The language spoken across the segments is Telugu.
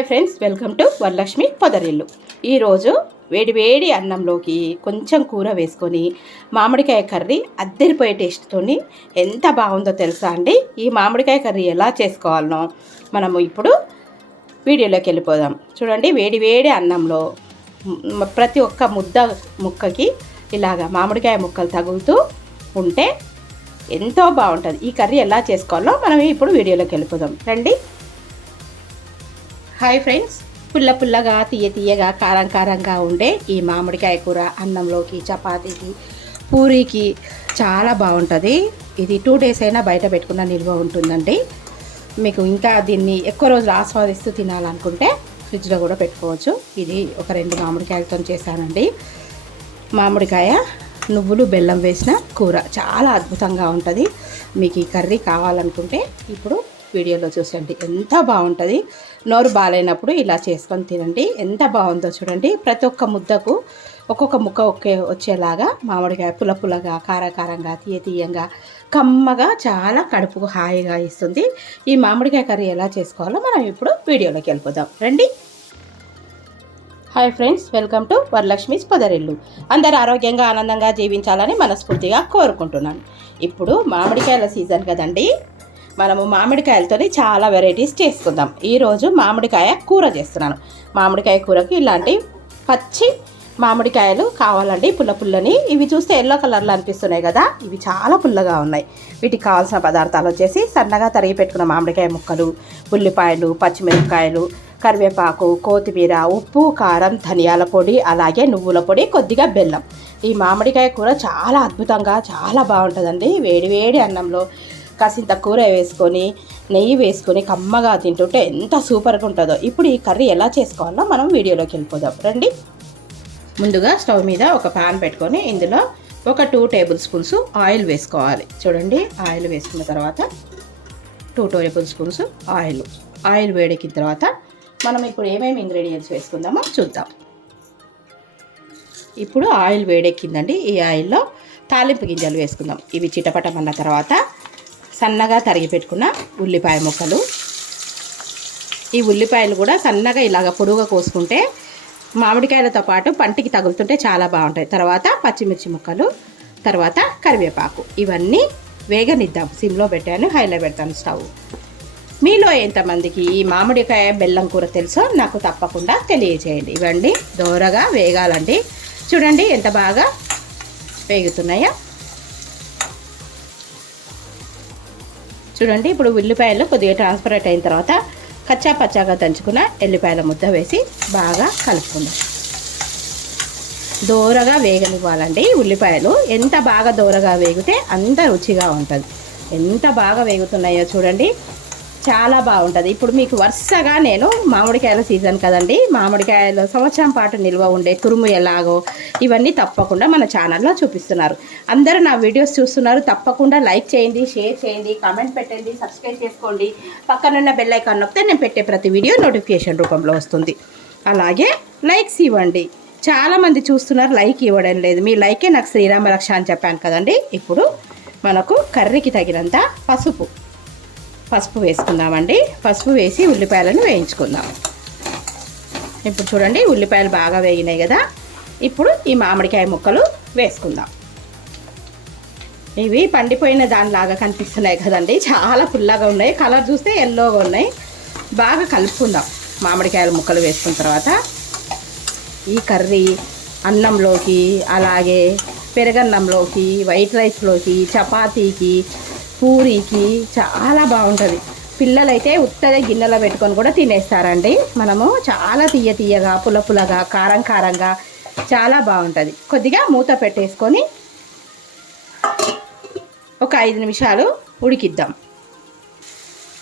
Hi friends, welcome to Varalakshmi Podarillu. ఈరోజు వేడి వేడి అన్నంలోకి కొంచెం కూర వేసుకొని మామిడికాయ కర్రీ అద్దరిపోయే టేస్ట్తోని ఎంత బాగుందో తెలుసా అండి. ఈ మామిడికాయ కర్రీ ఎలా చేసుకోవాలనో మనము ఇప్పుడు వీడియోలోకి వెళ్ళిపోదాం. చూడండి, వేడి వేడి అన్నంలో ప్రతి ఒక్క ముక్కకి ఇలాగా మామిడికాయ ముక్కలు తగులుతూ ఉంటే ఎంతో బాగుంటుంది. ఈ కర్రీ ఎలా చేసుకోవాలో మనం ఇప్పుడు వీడియోలోకి వెళ్ళిపోదాం రండి. హాయ్ ఫ్రెండ్స్, పుల్లగా తీయగా కారంగా ఉండే ఈ మామిడికాయ కూర అన్నంలోకి, చపాతీకి, పూరీకి చాలా బాగుంటుంది. ఇది 2 days అయినా బయట పెట్టుకున్న నిల్వ ఉంటుందండి. మీకు ఇంకా దీన్ని ఎక్కువ రోజులు ఆస్వాదిస్తూ తినాలనుకుంటే ఫ్రిడ్జ్లో కూడా పెట్టుకోవచ్చు. ఇది ఒక 2 మామిడికాయలతో చేశానండి. మామిడికాయ, నువ్వులు, బెల్లం వేసిన కూర చాలా అద్భుతంగా ఉంటుంది. మీకు ఈ కర్రీ కావాలనుకుంటే ఇప్పుడు వీడియోలో చూసండి, ఎంత బాగుంటుంది. నోరు బాగాలేనప్పుడు ఇలా చేసుకొని తినండి, ఎంత బాగుందో చూడండి. ప్రతి ఒక్క ముద్దకు ఒక్కొక్క ముక్క వచ్చేలాగా మామిడికాయ పుల్లగా, కారంగా, తీయంగా, కమ్మగా చాలా కడుపుకు హాయిగా ఇస్తుంది. ఈ మామిడికాయ కర్రీ ఎలా చేసుకోవాలో మనం ఇప్పుడు వీడియోలోకి వెళ్ళిపోదాం రండి. Hi friends, welcome to Varalakshmi Podarillu. అందరూ ఆరోగ్యంగా ఆనందంగా జీవించాలని మనస్ఫూర్తిగా కోరుకుంటున్నాను. ఇప్పుడు మామిడికాయల సీజన్ కదండి, మనము మామిడికాయలతో చాలా వెరైటీస్ చేసుకుందాం. ఈరోజు మామిడికాయ కూర చేస్తున్నాను. మామిడికాయ కూరకు ఇలాంటి పచ్చి మామిడికాయలు కావాలండి, పుల్లని. ఇవి చూస్తే ఎల్లో కలర్లో అనిపిస్తున్నాయి కదా, ఇవి చాలా పుల్లగా ఉన్నాయి. వీటికి కావాల్సిన పదార్థాలు వచ్చేసి సన్నగా తరిగి పెట్టుకున్న మామిడికాయ ముక్కలు, ఉల్లిపాయలు, పచ్చిమిరపకాయలు, కరివేపాకు, కొత్తిమీర, ఉప్పు, కారం, ధనియాల పొడి, అలాగే నువ్వుల పొడి, కొద్దిగా బెల్లం. ఈ మామిడికాయ కూర చాలా అద్భుతంగా చాలా బాగుంటుందండి. వేడి అన్నంలో కాసింత కూర వేసుకొని నెయ్యి వేసుకొని కమ్మగా తింటుంటే ఎంత సూపర్గా ఉంటుందో. ఇప్పుడు ఈ కర్రీ ఎలా చేసుకోవాలో మనం వీడియోలోకి వెళ్ళిపోదాం రండి. ముందుగా స్టవ్ మీద ఒక పాన్ పెట్టుకొని ఇందులో ఒక 2 tablespoons ఆయిల్ వేసుకోవాలి. చూడండి, ఆయిల్ వేసుకున్న తర్వాత 2 tablespoons ఆయిల్ వేడెక్కిన తర్వాత మనం ఇప్పుడు ఏమేమి ఇంగ్రీడియంట్స్ వేసుకుందామో చూద్దాం. ఇప్పుడు ఆయిల్ వేడెక్కిందండి. ఈ ఆయిల్లో తాలింపు గింజలు వేసుకుందాం. ఇవి చిటపటమన్న తర్వాత సన్నగా తరిగి పెట్టుకున్న ఉల్లిపాయ ముక్కలు. ఈ ఉల్లిపాయలు కూడా సన్నగా ఇలాగ పొడుగా కోసుకుంటే మామిడికాయలతో పాటు పంటికి తగులుతుంటే చాలా బాగుంటాయి. తర్వాత పచ్చిమిర్చి ముక్కలు, తర్వాత కరివేపాకు. ఇవన్నీ వేగనిద్దాం. సిమ్లో పెట్టాను, హైలో పెడతాను స్టవ్. మీలో ఎంతమందికి ఈ మామిడికాయ బెల్లం కూర తెలుసో నాకు తప్పకుండా తెలియజేయండి. ఇవన్నీ దోరగా వేగాలండి. చూడండి ఎంత బాగా వేగుతున్నాయో. చూడండి, ఇప్పుడు ఉల్లిపాయలు కొద్దిగా ట్రాన్స్పరెంట్ అయిన తర్వాత కచ్చా పచ్చాగా దంచుకున్న ఎల్లిపాయల ముద్ద వేసి బాగా కలుపుకుందాం. దోరగా వేగనివ్వాలండి. ఉల్లిపాయలు ఎంత బాగా దోరగా వేగితే అంత రుచిగా ఉంటుంది. ఎంత బాగా వేగుతున్నాయో చూడండి, చాలా బాగుంటుంది. ఇప్పుడు మీకు వరుసగా నేను మామిడికాయల సీజన్ కదండి, మామిడికాయలు సంవత్సరం పాటు నిల్వ ఉండే తురుము ఎలాగో ఇవన్నీ తప్పకుండా మన ఛానల్లో చూపిస్తున్నారు. అందరూ నా వీడియోస్ చూస్తున్నారు. తప్పకుండా లైక్ చేయండి, షేర్ చేయండి, కామెంట్ పెట్టండి, సబ్స్క్రైబ్ చేసుకోండి. పక్కనున్న బెల్ ఐకాన్ నొక్కితే నేను పెట్టే ప్రతి వీడియో నోటిఫికేషన్ రూపంలో వస్తుంది. అలాగే లైక్స్ ఇవ్వండి. చాలామంది చూస్తున్నారు, లైక్ ఇవ్వడం లేదు. మీ లైకే నాకు శ్రీరామ రక్ష అని చెప్పాను కదండి. ఇప్పుడు మనకు కర్రీకి తగినంత పసుపు వేసుకుందామండి. పసుపు వేసి ఉల్లిపాయలను వేయించుకుందాం. ఇప్పుడు చూడండి, ఉల్లిపాయలు బాగా వేగినాయి కదా. ఇప్పుడు ఈ మామిడికాయ ముక్కలు వేసుకుందాం. ఇవి పండిపోయిన దానిలాగా కనిపిస్తున్నాయి కదండి, చాలా పుల్లగా ఉన్నాయి. కలర్ చూస్తే ఎల్లోగా ఉన్నాయి. బాగా కలుపుకుందాం. మామిడికాయల ముక్కలు వేసుకున్న తర్వాత ఈ కర్రీ అన్నంలోకి, అలాగే పెరుగన్నంలోకి, వైట్ రైస్లోకి, చపాతీకి, పూరీకి చాలా బాగుంటుంది. పిల్లలైతే ఉత్తదే గిన్నెలో పెట్టుకొని కూడా తినేస్తారండి. మనము చాలా తీయగా, పుల్లగా, కారంగా చాలా బాగుంటుంది. కొద్దిగా మూత పెట్టేసుకొని ఒక 5 నిమిషాలు ఉడికిద్దాం.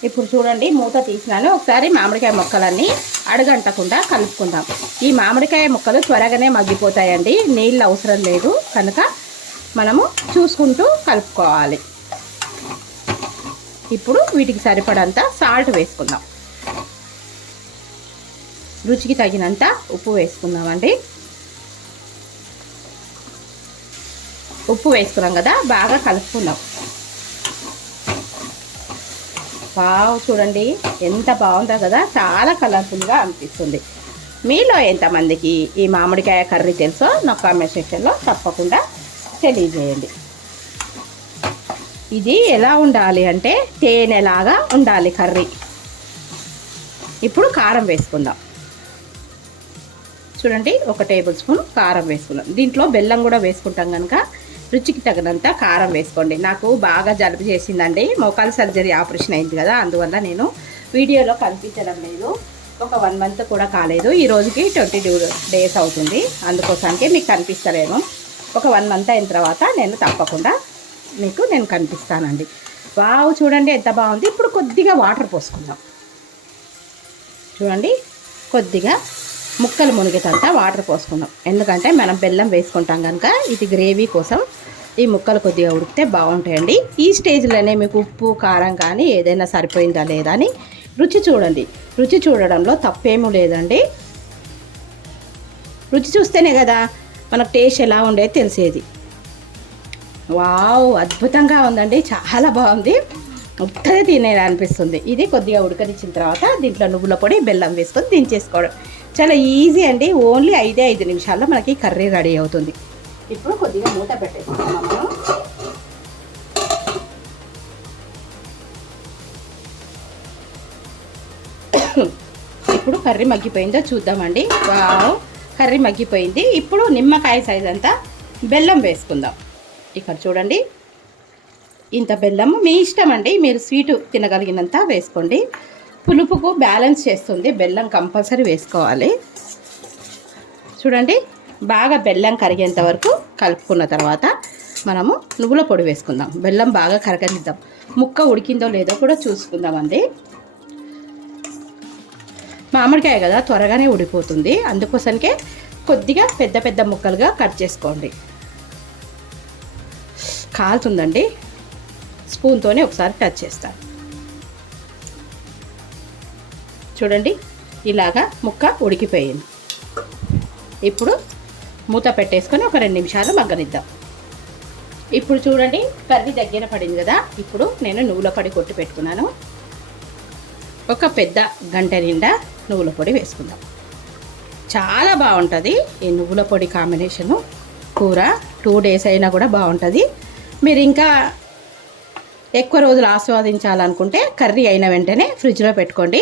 ఇప్పుడు చూడండి, మూత తీసినాను. ఒకసారి మామిడికాయ ముక్కలన్నీ అడుగంటకుండా కలుపుకుందాం. ఈ మామిడికాయ ముక్కలు త్వరగానే మగ్గిపోతాయండి, నీళ్ళు అవసరం లేదు కనుక మనము చూసుకుంటూ కలుపుకోవాలి. ఇప్పుడు వీటికి సరిపడంత సాల్ట్ వేసుకుందాం. రుచికి తగినంత ఉప్పు వేసుకుందామండి. ఉప్పు వేసుకున్నాం కదా, బాగా కలుపుకుందాం. వావ్, చూడండి ఎంత బాగుందో కదా, చాలా కలర్ఫుల్గా అనిపిస్తుంది. మీలో ఎంతమందికి ఈ మామిడికాయ కర్రీ తెలుసో నా కామెంట్ సెక్షన్లో తప్పకుండా తెలియజేయండి. ఇది ఎలా ఉండాలి అంటే తేనెలాగా ఉండాలి కర్రీ. ఇప్పుడు కారం వేసుకుందాం. చూడండి, 1 టేబుల్ స్పూన్ కారం వేసుకుందాం. దీంట్లో బెల్లం కూడా వేసుకుంటాం కనుక రుచికి తగినంత కారం వేసుకోండి. నాకు బాగా జలుబు చేసిందండి, మోకాలు సర్జరీ ఆపరేషన్ అయింది కదా, అందువల్ల నేను వీడియోలో కనిపించడం లేదు. ఒక 1 మంత్ కూడా కాలేదు, ఈ రోజుకి 22 డేస్ అవుతుంది. అందుకోసానికి మీకు కనిపిస్తలేను. ఒక 1 మంత్ అయిన తర్వాత నేను తప్పకుండా మీకు కనిపిస్తానండి. వావ్, చూడండి ఎంత బాగుంది. ఇప్పుడు కొద్దిగా వాటర్ పోసుకుందాం. చూడండి, కొద్దిగా ముక్కలు మునిగేటంత వాటర్ పోసుకుందాం. ఎందుకంటే మనం బెల్లం వేసుకుంటాం కనుక ఇది గ్రేవీ కోసం ఈ ముక్కలు కొద్దిగా ఉడికితే బాగుంటాయండి. ఈ స్టేజ్లోనే మీకు ఉప్పు కారం కానీ ఏదైనా సరిపోయిందా లేదా అని రుచి చూడండి. రుచి చూడడంలో తప్పేమీ లేదండి. రుచి చూస్తేనే కదా మనకు టేస్ట్ ఎలా ఉండేది తెలిసేది. వావ్, అద్భుతంగా ఉందండి, చాలా బాగుంది. ఉత్తరే తినేయాలనిపిస్తుంది. ఇది కొద్దిగా ఉడకనిచ్చిన తర్వాత దీంట్లో నువ్వుల పొడి బెల్లం వేసుకొని దించేసుకోవడం. చాలా ఈజీ అండి. ఓన్లీ 5 నిమిషాల్లో మనకి కర్రీ రెడీ అవుతుంది. ఇప్పుడు కొద్దిగా మూత పెట్టేసుకుందాం మనం. ఇప్పుడు కర్రీ మగ్గిపోయిందో చూద్దామండి. వావ్, కర్రీ మగ్గిపోయింది. ఇప్పుడు నిమ్మకాయ సైజ్ అంతా బెల్లం వేసుకుందాం. ఇక్కడ చూడండి, ఇంత బెల్లము మీ ఇష్టం అండి, మీరు స్వీటు తినగలిగినంత వేసుకోండి. పులుపుకు బ్యాలెన్స్ చేస్తుంది, బెల్లం కంపల్సరీ వేసుకోవాలి. చూడండి, బాగా బెల్లం కరిగేంత వరకు కలుపుకున్న తర్వాత మనము నువ్వుల పొడి వేసుకుందాం. బెల్లం బాగా కరగనిద్దాం. ముక్క ఉడికిందో లేదో కూడా చూసుకుందామండి. మామిడికాయ కదా, త్వరగానే ఉడిపోతుంది. అందుకోసనికే కొద్దిగా పెద్ద పెద్ద ముక్కలుగా కట్ చేసుకోండి. కాలుతుందండి, స్పూన్తోనే ఒకసారి టచ్ చేస్తాను. చూడండి, ఇలాగా ముక్క ఉడికిపోయింది. ఇప్పుడు మూత పెట్టేసుకొని ఒక 2 నిమిషాలు మగ్గనిద్దాం. ఇప్పుడు చూడండి, కర్రీ దగ్గర పడింది కదా. ఇప్పుడు నేను నువ్వుల పొడి కొట్టి పెట్టుకున్నాను. ఒక పెద్ద గంట నిండా నువ్వుల పొడి వేసుకుందాం. చాలా బాగుంటుంది ఈ నువ్వుల పొడి కాంబినేషను. కూర 2 డేస్ అయినా కూడా బాగుంటుంది. మీరు ఇంకా ఎక్కువ రోజులు ఆస్వాదించాలనుకుంటే కర్రీ అయిన వెంటనే ఫ్రిడ్జ్లో పెట్టుకోండి.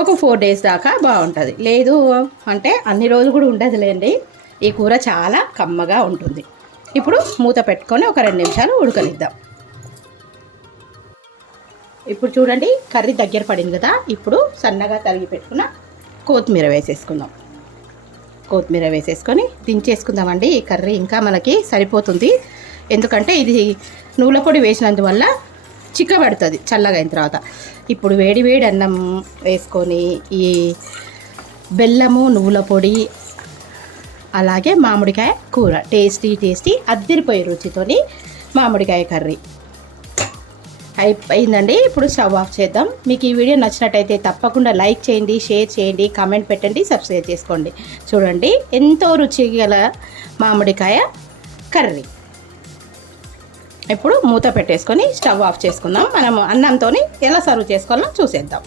ఒక 4 డేస్ దాకా బాగుంటుంది. లేదు అంటే అన్ని రోజులు కూడా ఉండదులేండి. ఈ కూర చాలా కమ్మగా ఉంటుంది. ఇప్పుడు మూత పెట్టుకొని ఒక 2 నిమిషాలు ఉడకనిద్దాం. ఇప్పుడు చూడండి, కర్రీ దగ్గర పడింది కదా. ఇప్పుడు సన్నగా తరిగి పెట్టుకున్న కొత్తిమీర వేసేసుకుందాం. కొత్తిమీర వేసేసుకొని దించేసుకుందామండి. ఈ కర్రీ ఇంకా మనకి సరిపోతుంది. ఎందుకంటే ఇది నువ్వుల పొడి వేసినందువల్ల చిక్కబడుతుంది చల్లగా అయిన తర్వాత. ఇప్పుడు వేడి వేడి అన్నం వేసుకొని ఈ బెల్లము నువ్వుల పొడి అలాగే మామిడికాయ కూర టేస్టీ అద్దరిపోయే రుచితోని మామిడికాయ కర్రీ అయిపోయిందండి. ఇప్పుడు స్టవ్ ఆఫ్ చేద్దాం. మీకు ఈ వీడియో నచ్చినట్టయితే తప్పకుండా లైక్ చేయండి, షేర్ చేయండి, కామెంట్ పెట్టండి, సబ్స్క్రైబ్ చేసుకోండి. చూడండి, ఎంతో రుచిగల మామిడికాయ కర్రీ. ఇప్పుడు మూత పెట్టేసుకొని స్టవ్ ఆఫ్ చేసుకుందాం. మనము అన్నంతో ఎలా సర్వ్ చేసుకోవాలో చూసేద్దాం.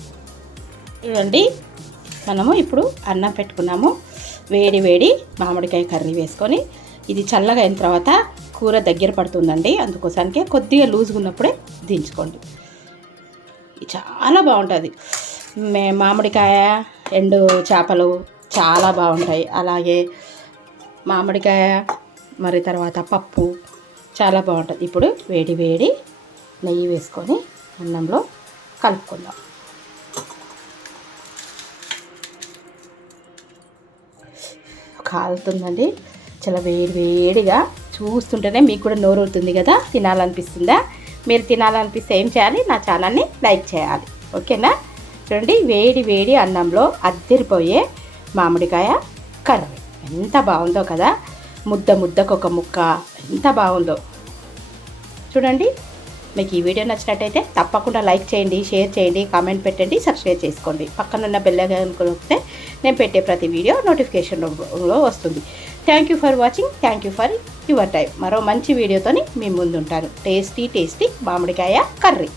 చూడండి, మనము ఇప్పుడు అన్నం పెట్టుకున్నాము. వేడి వేడి మామిడికాయ కర్రీ వేసుకొని ఇది చల్లగా అయిన తర్వాత కూర దగ్గర పడుతుందండి. అందుకోసానికి కొద్దిగా లూజ్గా ఉన్నప్పుడే దించుకోండి. చాలా బాగుంటుంది. మామిడికాయ ఎండు చేపలు చాలా బాగుంటాయి. అలాగే మామిడికాయ మరి తర్వాత పప్పు చాలా బాగుంటుంది. ఇప్పుడు వేడి వేడి నెయ్యి వేసుకొని అన్నంలో కలుపుకుందాం. కాలుతుందండి, చాలా వేడిగా చూస్తుంటేనే మీకు కూడా నోరవుతుంది కదా, తినాలనిపిస్తుందా? మీరు తినాలనిపిస్తే ఏం చేయాలి? నా ఛానల్ని లైక్ చేయాలి, ఓకేనా? చూడండి, వేడి అన్నంలో అద్దరిపోయే మామిడికాయ కర్రీ ఎంత బాగుందో కదా. ముద్దకు ఒక ముక్క ఎంత బాగుందో చూడండి. మీకు ఈ వీడియో నచ్చినట్టయితే తప్పకుండా లైక్ చేయండి, షేర్ చేయండి, కామెంట్ పెట్టండి, సబ్స్క్రైబ్ చేసుకోండి. పక్కనున్న బెల్ ఐకాన్ కొడితే నేను పెట్టే ప్రతి వీడియో నోటిఫికేషన్లో వస్తుంది. Thank you for watching. Thank you for your time. మరో మంచి వీడియోతోని మీ ముందుంటాను. టేస్టీ మామిడికాయ కర్రీ.